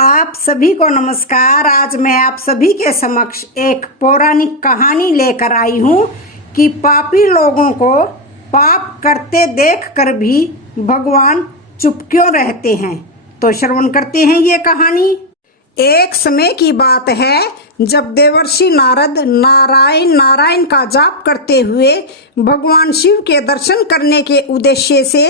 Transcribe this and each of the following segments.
आप सभी को नमस्कार। आज मैं आप सभी के समक्ष एक पौराणिक कहानी लेकर आई हूँ कि पापी लोगों को पाप करते देखकर भी भगवान चुप क्यों रहते हैं। तो श्रवण करते हैं ये कहानी। एक समय की बात है जब देवर्षि नारद नारायण नारायण का जाप करते हुए भगवान शिव के दर्शन करने के उद्देश्य से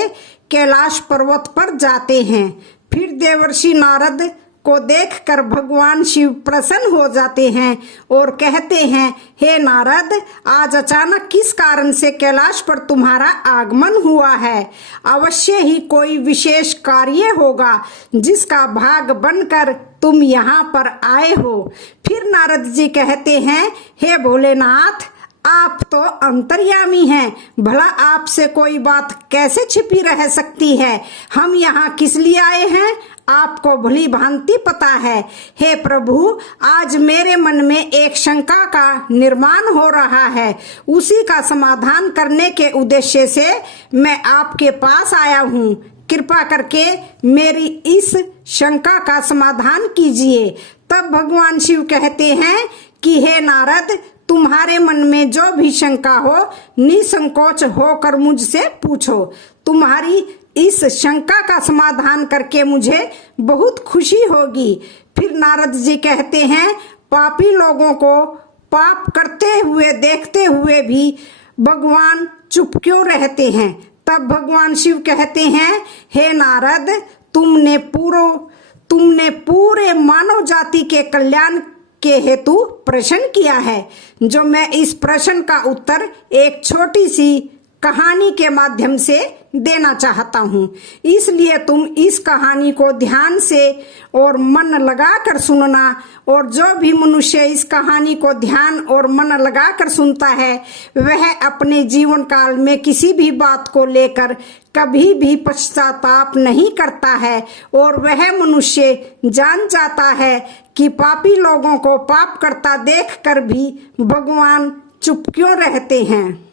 कैलाश पर्वत पर जाते हैं। फिर देवर्षि नारद को देखकर भगवान शिव प्रसन्न हो जाते हैं और कहते हैं, हे नारद, आज अचानक किस कारण से कैलाश पर तुम्हारा आगमन हुआ है? अवश्य ही कोई विशेष कार्य होगा जिसका भाग बनकर तुम यहाँ पर आए हो। फिर नारद जी कहते हैं, हे भोलेनाथ, आप तो अंतर्यामी हैं, भला आपसे कोई बात कैसे छिपी रह सकती है? हम यहाँ किस लिए आए हैं आपको भली भांति पता है। हे प्रभु, आज मेरे मन में एक शंका का निर्माण हो रहा है, उसी का समाधान करने के उद्देश्य से मैं आपके पास आया हूँ। कृपा करके मेरी इस शंका का समाधान कीजिए। तब भगवान शिव कहते हैं कि हे नारद, तुम्हारे मन में जो भी शंका हो निसंकोच होकर मुझसे पूछो। तुम्हारी इस शंका का समाधान करके मुझे बहुत खुशी होगी। फिर नारद जी कहते हैं, पापी लोगों को पाप करते हुए देखते हुए भी भगवान चुप क्यों रहते हैं? तब भगवान शिव कहते हैं, हे नारद, तुमने पूरे मानव जाति के कल्याण के हेतु प्रश्न किया है, जो मैं इस प्रश्न का उत्तर एक छोटी सी कहानी के माध्यम से देना चाहता हूँ। इसलिए तुम इस कहानी को ध्यान से और मन लगाकर सुनना, और जो भी मनुष्य इस कहानी को ध्यान और मन लगाकर सुनता है वह अपने जीवन काल में किसी भी बात को लेकर कभी भी पश्चाताप नहीं करता है, और वह मनुष्य जान जाता है कि पापी लोगों को पाप करता देखकर भी भगवान चुप क्यों रहते हैं।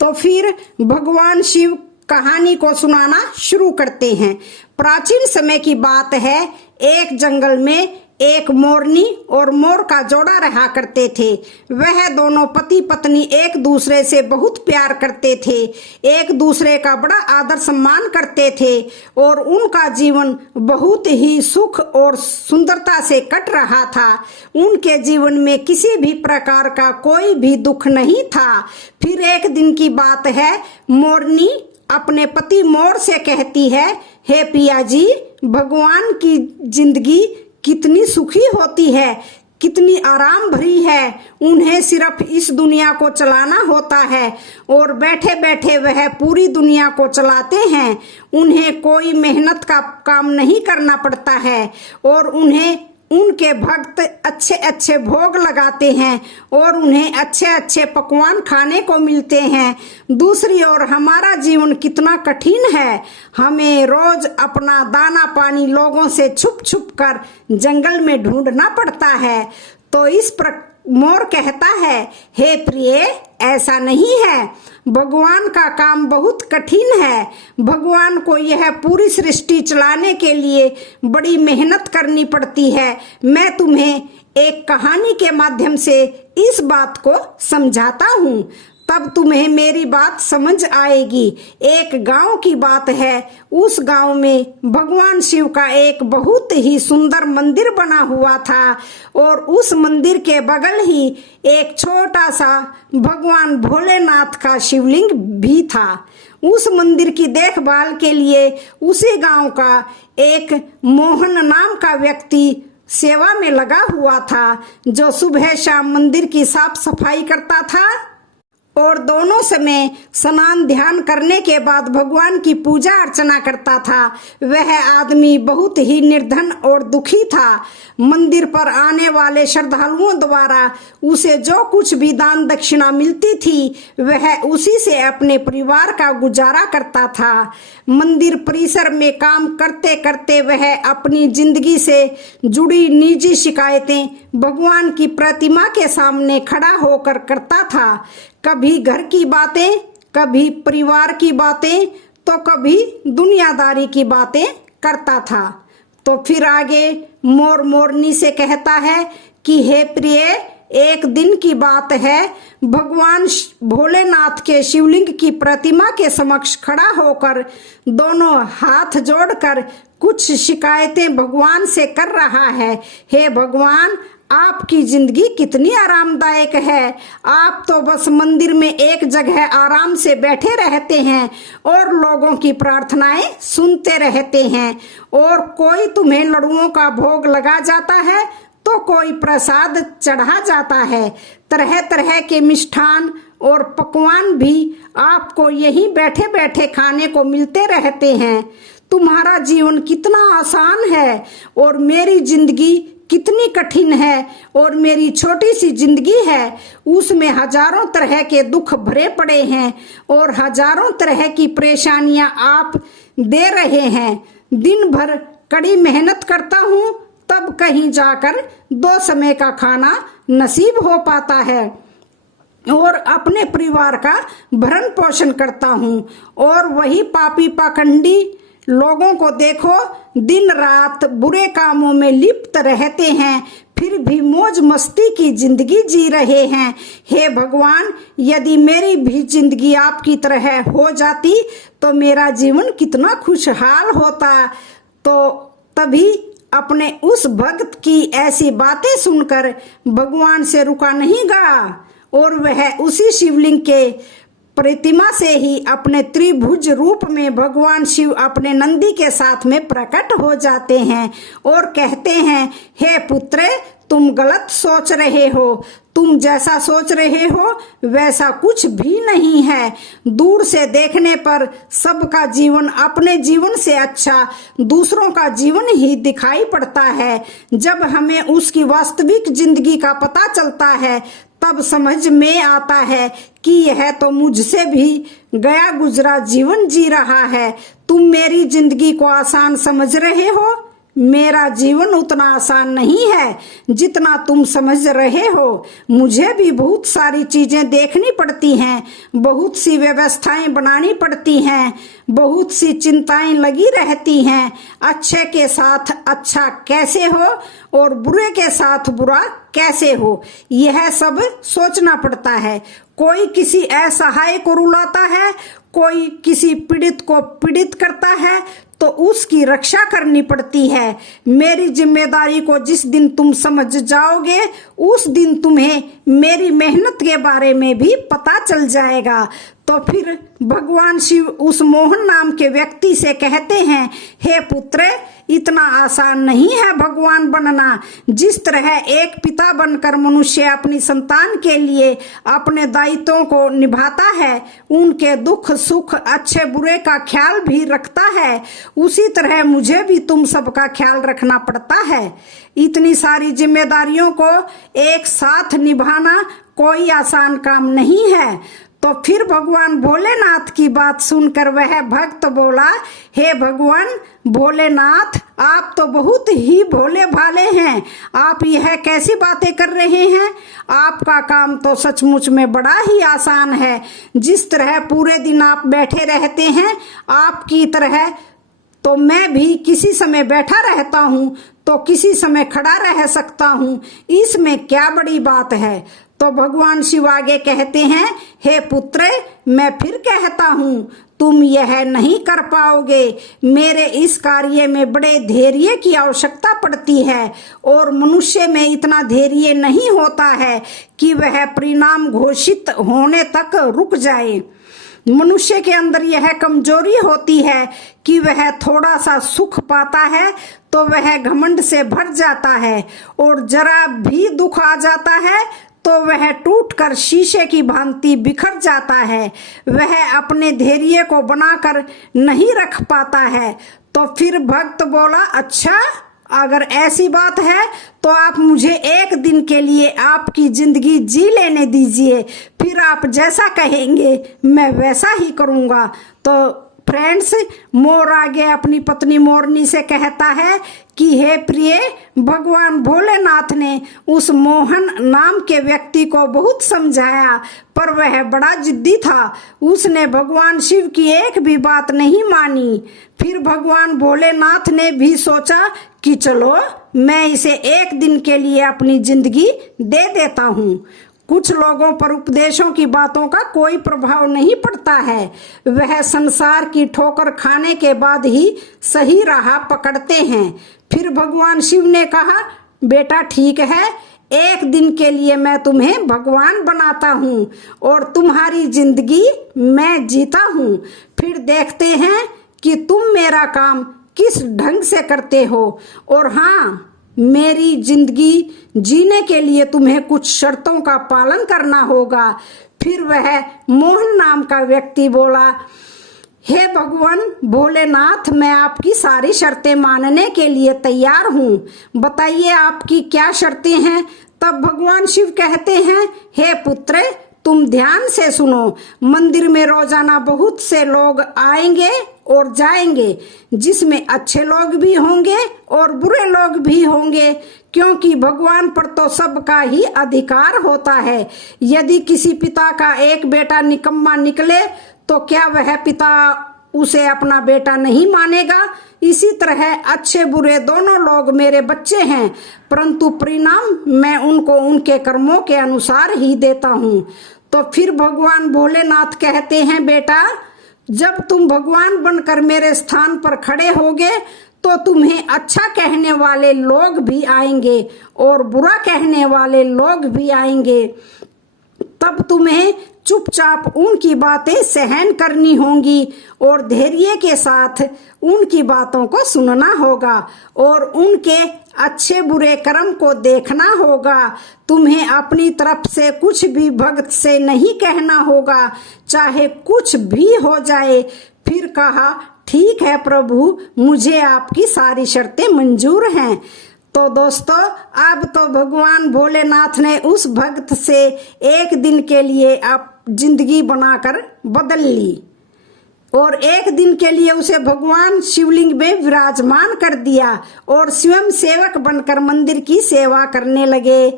तो फिर भगवान शिव कहानी को सुनाना शुरू करते हैं। प्राचीन समय की बात है, एक जंगल में एक मोरनी और मोर का जोड़ा रहा करते थे। वह दोनों पति पत्नी एक दूसरे से बहुत प्यार करते थे, एक दूसरे का बड़ा आदर सम्मान करते थे, और उनका जीवन बहुत ही सुख और सुंदरता से कट रहा था। उनके जीवन में किसी भी प्रकार का कोई भी दुख नहीं था। फिर एक दिन की बात है, मोरनी अपने पति मोर से कहती है, हे पिया जी, भगवान की जिंदगी कितनी सुखी होती है, कितनी आराम भरी है। उन्हें सिर्फ इस दुनिया को चलाना होता है और बैठे बैठे वह पूरी दुनिया को चलाते हैं। उन्हें कोई मेहनत का काम नहीं करना पड़ता है, और उन्हें उनके भक्त अच्छे अच्छे भोग लगाते हैं और उन्हें अच्छे अच्छे पकवान खाने को मिलते हैं। दूसरी ओर हमारा जीवन कितना कठिन है। हमें रोज अपना दाना पानी लोगों से छुप छुप कर जंगल में ढूंढना पड़ता है। तो मोर कहता है, हे प्रिय, ऐसा नहीं है। भगवान का काम बहुत कठिन है। भगवान को यह पूरी सृष्टि चलाने के लिए बड़ी मेहनत करनी पड़ती है। मैं तुम्हें एक कहानी के माध्यम से इस बात को समझाता हूँ, तब तुम्हें मेरी बात समझ आएगी। एक गांव की बात है। उस गांव में भगवान शिव का एक बहुत ही सुंदर मंदिर बना हुआ था, और उस मंदिर के बगल ही एक छोटा सा भगवान भोलेनाथ का शिवलिंग भी था। उस मंदिर की देखभाल के लिए उसी गांव का एक मोहन नाम का व्यक्ति सेवा में लगा हुआ था, जो सुबह शाम मंदिर की साफ सफाई करता था और दोनों समय स्नान ध्यान करने के बाद भगवान की पूजा अर्चना करता था। वह आदमी बहुत ही निर्धन और दुखी था। मंदिर पर आने वाले श्रद्धालुओं द्वारा उसे जो कुछ भी दान दक्षिणा मिलती थी वह उसी से अपने परिवार का गुजारा करता था। मंदिर परिसर में काम करते करते वह अपनी जिंदगी से जुड़ी निजी शिकायतें भगवान की प्रतिमा के सामने खड़ा होकर करता था। कभी घर की बातें, कभी परिवार की बातें, तो कभी दुनियादारी की बातें करता था। तो फिर आगे मोर मोरनी से कहता है कि हे प्रिय, एक दिन की बात है, भगवान भोलेनाथ के शिवलिंग की प्रतिमा के समक्ष खड़ा होकर दोनों हाथ जोड़कर कुछ शिकायतें भगवान से कर रहा है। हे भगवान, आपकी जिंदगी कितनी आरामदायक है। आप तो बस मंदिर में एक जगह आराम से बैठे रहते हैं और लोगों की प्रार्थनाएं सुनते रहते हैं, और कोई तुम्हें लड्डुओं का भोग लगा जाता है तो कोई प्रसाद चढ़ा जाता है। तरह तरह के मिष्ठान और पकवान भी आपको यहीं बैठे बैठे खाने को मिलते रहते हैं। तुम्हारा जीवन कितना आसान है और मेरी जिंदगी कितनी कठिन है, और मेरी छोटी सी जिंदगी है, उसमें हजारों तरह के दुख भरे पड़े हैं और हजारों तरह की परेशानियां आप दे रहे हैं। दिन भर कड़ी मेहनत करता हूँ, तब कहीं जाकर 2 समय का खाना नसीब हो पाता है और अपने परिवार का भरण पोषण करता हूँ। और वही पापी पाखंडी लोगों को देखो, दिन रात बुरे कामों में लिप्त रहते हैं, फिर भी मौज मस्ती की जिंदगी जी रहे हैं। हे भगवान, यदि मेरी भी जिंदगी आपकी तरह हो जाती तो मेरा जीवन कितना खुशहाल होता। तो तभी अपने उस भक्त की ऐसी बातें सुनकर भगवान से रुका नहीं गया, और वह उसी शिवलिंग के प्रतिमा से ही अपने त्रिभुज रूप में भगवान शिव अपने नंदी के साथ में प्रकट हो जाते हैं और कहते हैं, हे पुत्र, तुम गलत सोच रहे हो। तुम जैसा सोच रहे हो वैसा कुछ भी नहीं है। दूर से देखने पर सबका जीवन अपने जीवन से अच्छा दूसरों का जीवन ही दिखाई पड़ता है। जब हमें उसकी वास्तविक जिंदगी का पता चलता है तब समझ में आता है कि यह तो मुझसे भी गया गुजरा जीवन जी रहा है। तुम मेरी जिंदगी को आसान समझ रहे हो, मेरा जीवन उतना आसान नहीं है जितना तुम समझ रहे हो। मुझे भी बहुत सारी चीजें देखनी पड़ती हैं, बहुत सी व्यवस्थाएं बनानी पड़ती हैं, बहुत सी चिंताएं लगी रहती हैं। अच्छे के साथ अच्छा कैसे हो और बुरे के साथ बुरा कैसे हो, यह सब सोचना पड़ता है। कोई किसी असहाय को रुलाता है, कोई किसी पीड़ित को पीड़ित करता है, तो उसकी रक्षा करनी पड़ती है। मेरी जिम्मेदारी को जिस दिन तुम समझ जाओगे उस दिन तुम्हें मेरी मेहनत के बारे में भी पता चल जाएगा। तो फिर भगवान शिव उस मोहन नाम के व्यक्ति से कहते हैं, हे पुत्र, इतना आसान नहीं है भगवान बनना। जिस तरह एक पिता बनकर मनुष्य अपनी संतान के लिए अपने दायित्वों को निभाता है, उनके दुख सुख अच्छे बुरे का ख्याल भी रखता है, उसी तरह मुझे भी तुम सबका ख्याल रखना पड़ता है। इतनी सारी जिम्मेदारियों को एक साथ निभाना कोई आसान काम नहीं है। तो फिर भगवान भोलेनाथ की बात सुनकर वह भक्त बोला, हे भगवान भोलेनाथ, आप तो बहुत ही भोले भाले हैं। आप यह कैसी बातें कर रहे हैं? आपका काम तो सचमुच में बड़ा ही आसान है। जिस तरह पूरे दिन आप बैठे रहते हैं, आपकी तरह तो मैं भी किसी समय बैठा रहता हूँ तो किसी समय खड़ा रह सकता हूँ। इसमें क्या बड़ी बात है? तो भगवान शिव आगे कहते हैं, हे पुत्र, मैं फिर कहता हूँ, तुम यह नहीं कर पाओगे। मेरे इस कार्य में बड़े धैर्य की आवश्यकता पड़ती है और मनुष्य में इतना धैर्य नहीं होता है कि वह परिणाम घोषित होने तक रुक जाए। मनुष्य के अंदर यह कमजोरी होती है कि वह थोड़ा सा सुख पाता है तो वह घमंड से भर जाता है, और जरा भी दुख आ जाता है तो वह टूटकर शीशे की भांति बिखर जाता है। वह अपने धैर्य को बनाकर नहीं रख पाता है। तो फिर भक्त बोला, अच्छा, अगर ऐसी बात है तो आप मुझे एक दिन के लिए आपकी जिंदगी जी लेने दीजिए, फिर आप जैसा कहेंगे मैं वैसा ही करूँगा। तो फ्रेंड्स, मोर आगे अपनी पत्नी मोरनी से कहता है कि हे प्रिय, भगवान भोलेनाथ ने उस मोहन नाम के व्यक्ति को बहुत समझाया, पर वह बड़ा जिद्दी था। उसने भगवान शिव की एक भी बात नहीं मानी। फिर भगवान भोलेनाथ ने भी सोचा कि चलो मैं इसे एक दिन के लिए अपनी जिंदगी दे देता हूँ। कुछ लोगों पर उपदेशों की बातों का कोई प्रभाव नहीं पड़ता है, वह संसार की ठोकर खाने के बाद ही सही राह पकड़ते हैं। फिर भगवान शिव ने कहा, बेटा ठीक है, एक दिन के लिए मैं तुम्हें भगवान बनाता हूँ और तुम्हारी जिंदगी मैं जीता हूँ। फिर देखते हैं कि तुम मेरा काम किस ढंग से करते हो। और हाँ, मेरी जिंदगी जीने के लिए तुम्हें कुछ शर्तों का पालन करना होगा। फिर वह मोहन नाम का व्यक्ति बोला, हे भगवान भोलेनाथ, मैं आपकी सारी शर्तें मानने के लिए तैयार हूँ, बताइए आपकी क्या शर्तें हैं। तब भगवान शिव कहते हैं, हे पुत्र, तुम ध्यान से सुनो। मंदिर में रोजाना बहुत से लोग आएंगे और जाएंगे, जिसमें अच्छे लोग भी होंगे और बुरे लोग भी होंगे, क्योंकि भगवान पर तो सबका ही अधिकार होता है। यदि किसी पिता का एक बेटा निकम्मा निकले तो क्या वह पिता उसे अपना बेटा नहीं मानेगा। इसी तरह अच्छे बुरे दोनों लोग मेरे बच्चे हैं, परंतु परिणाम मैं उनको उनके कर्मों के अनुसार ही देता हूँ। तो फिर भगवान भोलेनाथ कहते हैं, बेटा, जब तुम भगवान बनकर मेरे स्थान पर खड़े होगे तो तुम्हें अच्छा कहने वाले लोग भी आएंगे और बुरा कहने वाले लोग भी आएंगे। तब तुम्हें चुपचाप उनकी बातें सहन करनी होंगी और धैर्य के साथ उनकी बातों को सुनना होगा और उनके अच्छे बुरे कर्म को देखना होगा। तुम्हें अपनी तरफ से कुछ भी भक्त से नहीं कहना होगा, चाहे कुछ भी हो जाए। फिर कहा, ठीक है प्रभु, मुझे आपकी सारी शर्तें मंजूर हैं। तो दोस्तों, अब तो भगवान भोलेनाथ ने उस भक्त से एक दिन के लिए आप जिंदगी बनाकर बदल ली और एक दिन के लिए उसे भगवान शिवलिंग में विराजमान कर दिया और स्वयं सेवक बनकर मंदिर की सेवा करने लगे।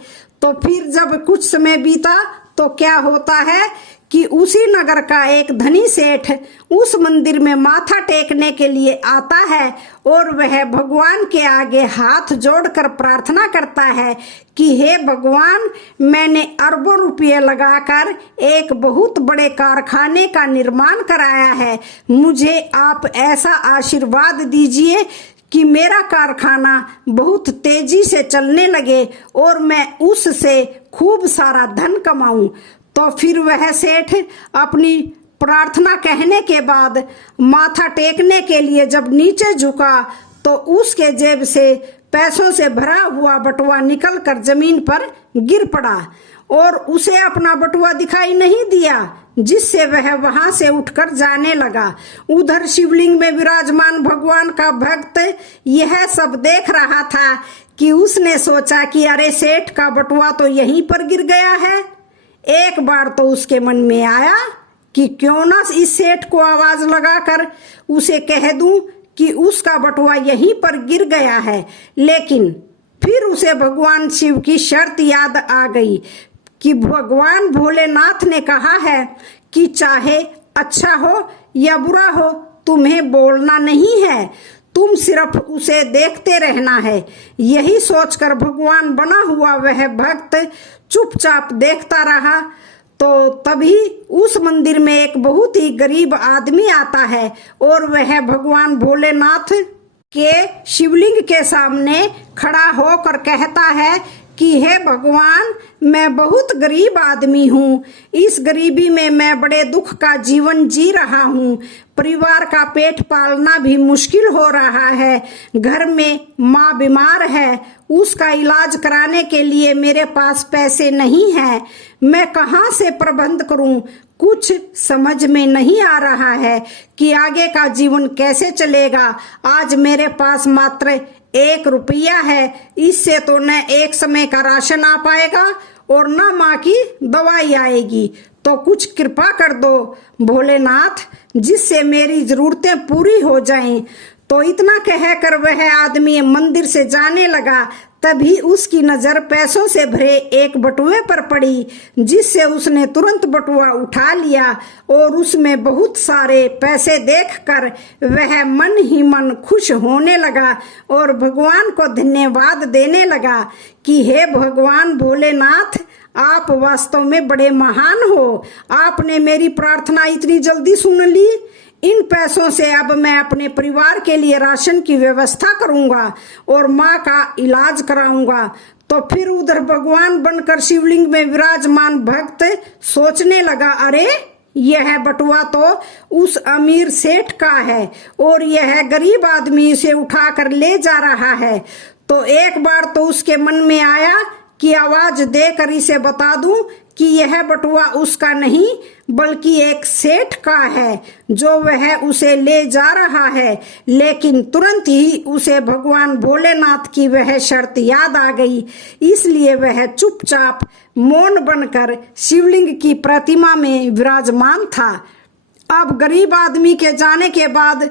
तो फिर जब कुछ समय बीता तो क्या होता है कि उसी नगर का एक धनी सेठ उस मंदिर में माथा टेकने के लिए आता है और वह भगवान के आगे हाथ जोड़कर प्रार्थना करता है कि हे भगवान, मैंने अरबों रुपये लगाकर एक बहुत बड़े कारखाने का निर्माण कराया है, मुझे आप ऐसा आशीर्वाद दीजिए कि मेरा कारखाना बहुत तेजी से चलने लगे और मैं उससे खूब सारा धन कमाऊं। तो फिर वह सेठ अपनी प्रार्थना कहने के बाद माथा टेकने के लिए जब नीचे झुका तो उसके जेब से पैसों से भरा हुआ बटुआ निकलकर जमीन पर गिर पड़ा और उसे अपना बटुआ दिखाई नहीं दिया, जिससे वह वहां से उठकर जाने लगा। उधर शिवलिंग में विराजमान भगवान का भक्त यह सब देख रहा था कि उसने सोचा कि अरे, सेठ का बटुआ तो यहीं पर गिर गया है। एक बार तो उसके मन में आया कि क्यों ना इस सेठ को आवाज लगाकर उसे कह दूं कि उसका बटुआ यहीं पर गिर गया है। लेकिन फिर उसे भगवान शिव की शर्त याद आ गई कि भगवान भोलेनाथ ने कहा है कि चाहे अच्छा हो या बुरा हो, तुम्हें बोलना नहीं है, तुम सिर्फ उसे देखते रहना है। यही सोचकर भगवान बना हुआ वह भक्त चुपचाप देखता रहा। तो तभी उस मंदिर में एक बहुत ही गरीब आदमी आता है और वह भगवान भोलेनाथ के शिवलिंग के सामने खड़ा होकर कहता है कि हे भगवान, मैं बहुत गरीब आदमी हूँ, इस गरीबी में मैं बड़े दुख का जीवन जी रहा हूँ, परिवार का पेट पालना भी मुश्किल हो रहा है, घर में माँ बीमार है, उसका इलाज कराने के लिए मेरे पास पैसे नहीं है, मैं कहाँ से प्रबंध करूँ, कुछ समझ में नहीं आ रहा है कि आगे का जीवन कैसे चलेगा। आज मेरे पास मात्र 1 रुपया है, इससे तो न एक समय का राशन आ पाएगा और न माँ की दवाई आएगी। तो कुछ कृपा कर दो भोलेनाथ, जिससे मेरी जरूरतें पूरी हो जाएं। तो इतना कहकर वह आदमी मंदिर से जाने लगा। तभी उसकी नजर पैसों से भरे एक बटुए पर पड़ी, जिससे उसने तुरंत बटुआ उठा लिया और उसमें बहुत सारे पैसे देखकर वह मन ही मन खुश होने लगा और भगवान को धन्यवाद देने लगा कि हे भगवान भोलेनाथ, आप वास्तव में बड़े महान हो। आपने मेरी प्रार्थना इतनी जल्दी सुन ली। इन पैसों से अब मैं अपने परिवार के लिए राशन की व्यवस्था करूंगा और माँ का इलाज कराऊंगा। तो फिर उधर भगवान बनकर शिवलिंग में विराजमान भक्त सोचने लगा, अरे यह बटुआ तो उस अमीर सेठ का है और यह गरीब आदमी इसे उठाकर ले जा रहा है। तो एक बार तो उसके मन में आया कि आवाज देकर इसे बता दूं कि यह बटुआ उसका नहीं बल्कि एक सेठ का है जो वह उसे ले जा रहा है। लेकिन तुरंत ही उसे भगवान भोलेनाथ की वह शर्त याद आ गई, इसलिए वह चुपचाप मौन बनकर शिवलिंग की प्रतिमा में विराजमान था। अब गरीब आदमी के जाने के बाद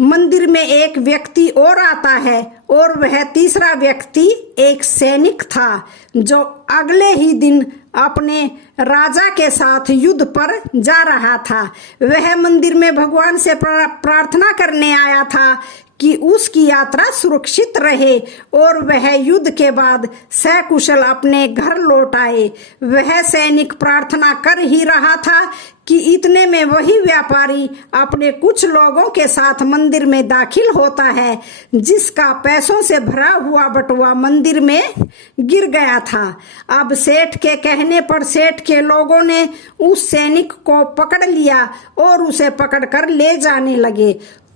मंदिर में एक व्यक्ति और आता है और वह तीसरा व्यक्ति एक सैनिक था जो अगले ही दिन अपने राजा के साथ युद्ध पर जा रहा था। वह मंदिर में भगवान से प्रार्थना करने आया था कि उसकी यात्रा सुरक्षित रहे और वह युद्ध के बाद सकुशल अपने घर लौट आए। वह सैनिक प्रार्थना कर ही रहा था कि इतने में वही व्यापारी अपने कुछ लोगों के साथ मंदिर में दाखिल होता है, जिसका पैसों से भरा हुआ बटुआ मंदिर में गिर गया था। अब सेठ के कहने पर सेठ के लोगों ने उस सैनिक को पकड़ लिया और उसे पकड़कर ले जाने लगे।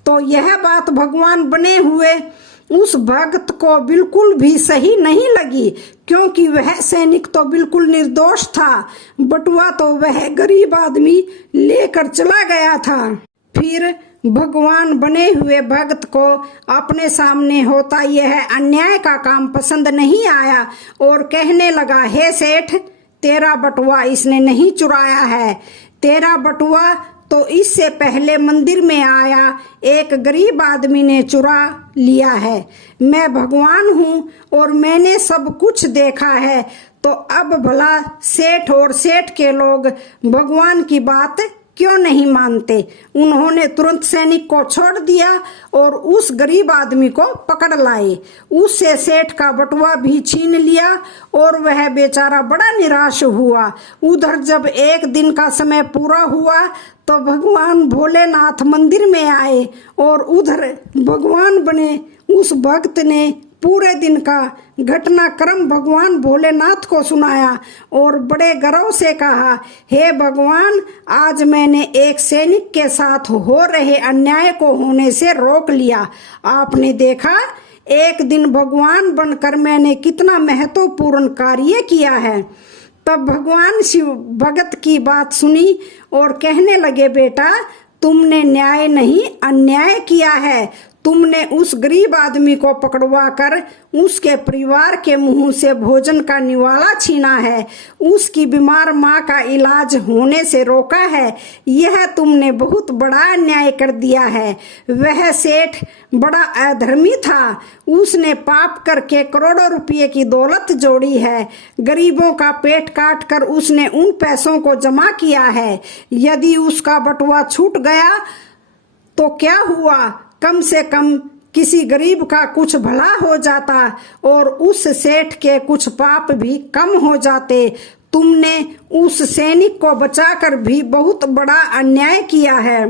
तो यह बात भगवान बने हुए उस भक्त को बिल्कुल भी सही नहीं लगी, क्योंकि वह सैनिक तो बिल्कुल निर्दोष था। बटुआ तो वह गरीब आदमी लेकर चला गया था। फिर भगवान बने हुए भक्त को अपने सामने होता यह अन्याय का काम पसंद नहीं आया और कहने लगा, हे सेठ, तेरा बटुआ इसने नहीं चुराया है। तेरा बटुआ तो इससे पहले मंदिर में आया एक गरीब आदमी ने चुरा लिया है। मैं भगवान हूँ और मैंने सब कुछ देखा है। तो अब भला सेठ और सेठ के लोग भगवान की बात क्यों नहीं मानते? उन्होंने तुरंत सैनिक को छोड़ दिया और उस गरीब आदमी को पकड़ लाए। उससे सेठ का बटुआ भी छीन लिया और वह बेचारा बड़ा निराश हुआ। उधर जब एक दिन का समय पूरा हुआ तो भगवान भोलेनाथ मंदिर में आए और उधर भगवान बने उस भक्त ने पूरे दिन का घटनाक्रम भगवान भोलेनाथ को सुनाया और बड़े गर्व से कहा, हे भगवान, आज मैंने एक सैनिक के साथ हो रहे अन्याय को होने से रोक लिया। आपने देखा, एक दिन भगवान बनकर मैंने कितना महत्वपूर्ण कार्य किया है। तब भगवान शिव भगत की बात सुनी और कहने लगे, बेटा, तुमने न्याय नहीं अन्याय किया है। तुमने उस गरीब आदमी को पकड़वा कर उसके परिवार के मुंह से भोजन का निवाला छीना है, उसकी बीमार माँ का इलाज होने से रोका है। यह तुमने बहुत बड़ा अन्याय कर दिया है। वह सेठ बड़ा अधर्मी था, उसने पाप करके करोड़ों रुपये की दौलत जोड़ी है। गरीबों का पेट काट कर उसने उन पैसों को जमा किया है। यदि उसका बटुआ छूट गया तो क्या हुआ, कम से कम किसी गरीब का कुछ भला हो जाता और उस सेठ के कुछ पाप भी कम हो जाते। तुमने उस सैनिक को बचाकर भी बहुत बड़ा अन्याय किया है।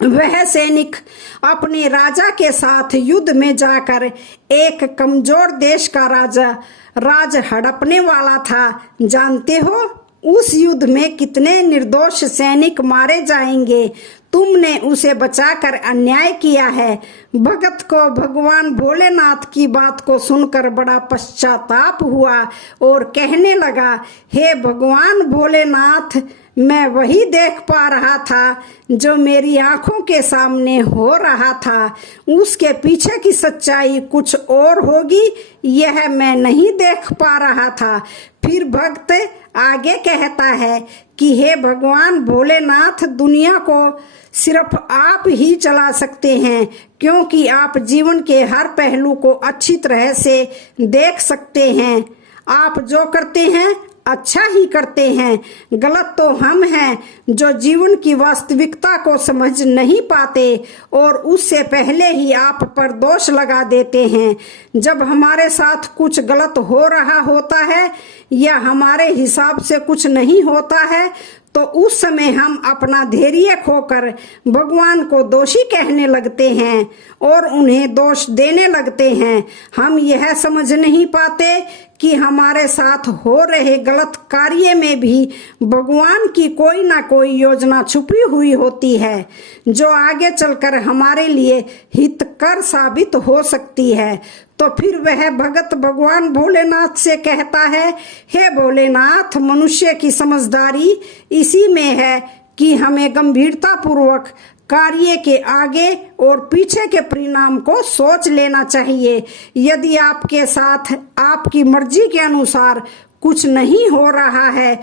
वह सैनिक अपने राजा के साथ युद्ध में जाकर एक कमजोर देश का राज हड़पने वाला था। जानते हो उस युद्ध में कितने निर्दोष सैनिक मारे जाएंगे? तुमने उसे बचाकर अन्याय किया है। भगत को भगवान भोलेनाथ की बात को सुनकर बड़ा पश्चाताप हुआ और कहने लगा, हे भगवान भोलेनाथ, मैं वही देख पा रहा था जो मेरी आंखों के सामने हो रहा था। उसके पीछे की सच्चाई कुछ और होगी, यह मैं नहीं देख पा रहा था। फिर भक्त आगे कहता है कि हे भगवान भोलेनाथ, दुनिया को सिर्फ आप ही चला सकते हैं, क्योंकि आप जीवन के हर पहलू को अच्छी तरह से देख सकते हैं। आप जो करते हैं अच्छा ही करते हैं। गलत तो हम हैं जो जीवन की वास्तविकता को समझ नहीं पाते और उससे पहले ही आप पर दोष लगा देते हैं। जब हमारे साथ कुछ गलत हो रहा होता है या हमारे हिसाब से कुछ नहीं होता है, तो उस समय हम अपना धैर्य खोकर भगवान को दोषी कहने लगते हैं और उन्हें दोष देने लगते हैं। हम यह समझ नहीं पाते कि हमारे साथ हो रहे गलत कार्य में भी भगवान की कोई ना कोई योजना छुपी हुई होती है, जो आगे चलकर हमारे लिए हितकर साबित हो सकती है। तो फिर वह भगत भगवान भोलेनाथ से कहता है, हे भोलेनाथ, मनुष्य की समझदारी इसी में है कि हमें गंभीरता पूर्वक कार्य के आगे और पीछे के परिणाम को सोच लेना चाहिए। यदि आपके साथ आपकी मर्जी के अनुसार कुछ नहीं हो रहा है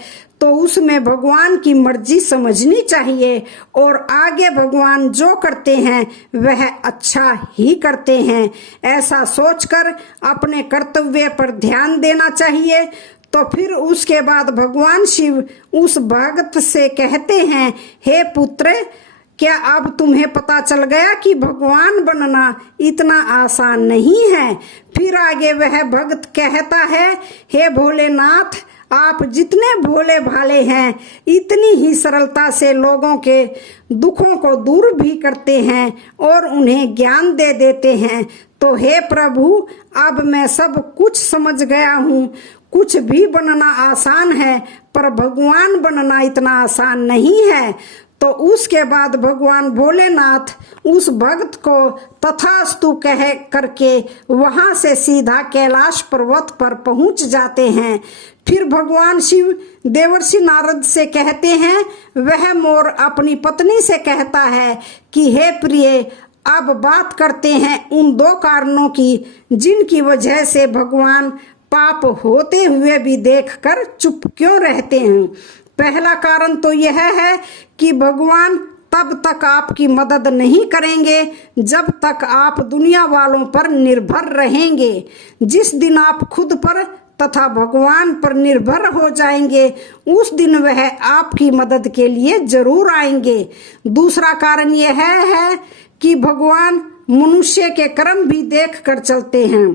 तो उसमें भगवान की मर्जी समझनी चाहिए और आगे भगवान जो करते हैं वह अच्छा ही करते हैं, ऐसा सोचकर अपने कर्तव्य पर ध्यान देना चाहिए। तो फिर उसके बाद भगवान शिव उस भक्त से कहते हैं, हे पुत्र, क्या अब तुम्हें पता चल गया कि भगवान बनना इतना आसान नहीं है? फिर आगे वह भक्त कहता है, हे भोलेनाथ, आप जितने भोले भाले हैं, इतनी ही सरलता से लोगों के दुखों को दूर भी करते हैं और उन्हें ज्ञान दे देते हैं। तो हे प्रभु, अब मैं सब कुछ समझ गया हूँ। कुछ भी बनना आसान है, पर भगवान बनना इतना आसान नहीं है। तो उसके बाद भगवान भोलेनाथ उस भक्त को तथास्तु कह करके वहां से सीधा कैलाश पर्वत पर पहुंच जाते हैं। फिर भगवान शिव देवर्षि नारद से कहते हैं, वह मोर अपनी पत्नी से कहता है कि हे प्रिय, अब बात करते हैं उन दो कारणों की जिनकी वजह से भगवान पाप होते हुए भी देखकर चुप क्यों रहते हैं। पहला कारण तो यह है कि भगवान तब तक आपकी मदद नहीं करेंगे जब तक आप दुनिया वालों पर निर्भर रहेंगे। जिस दिन आप खुद पर तथा भगवान पर निर्भर हो जाएंगे, उस दिन वह आपकी मदद के लिए जरूर आएंगे। दूसरा कारण यह है कि भगवान मनुष्य के कर्म भी देख कर चलते हैं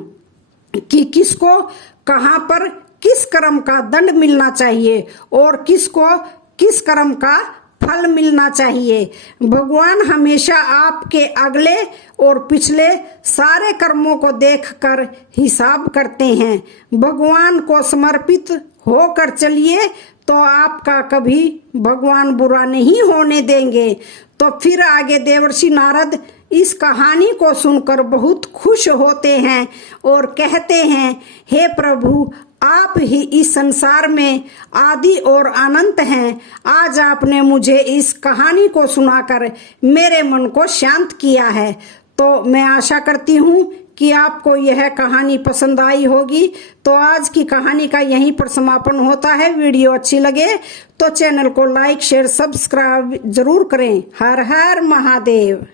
कि किसको कहाँ पर किस कर्म का दंड मिलना चाहिए और किसको किस कर्म का फल मिलना चाहिए। भगवान हमेशा आपके अगले और पिछले सारे कर्मों को देखकर हिसाब करते हैं। भगवान को समर्पित होकर चलिए तो आपका कभी भगवान बुरा नहीं होने देंगे। तो फिर आगे देवर्षि नारद इस कहानी को सुनकर बहुत खुश होते हैं और कहते हैं, हे प्रभु, आप ही इस संसार में आदि और अनंत हैं। आज आपने मुझे इस कहानी को सुनाकर मेरे मन को शांत किया है। तो मैं आशा करती हूँ कि आपको यह कहानी पसंद आई होगी। तो आज की कहानी का यहीं पर समापन होता है। वीडियो अच्छी लगे तो चैनल को लाइक, शेयर, सब्सक्राइब जरूर करें। हर हर महादेव।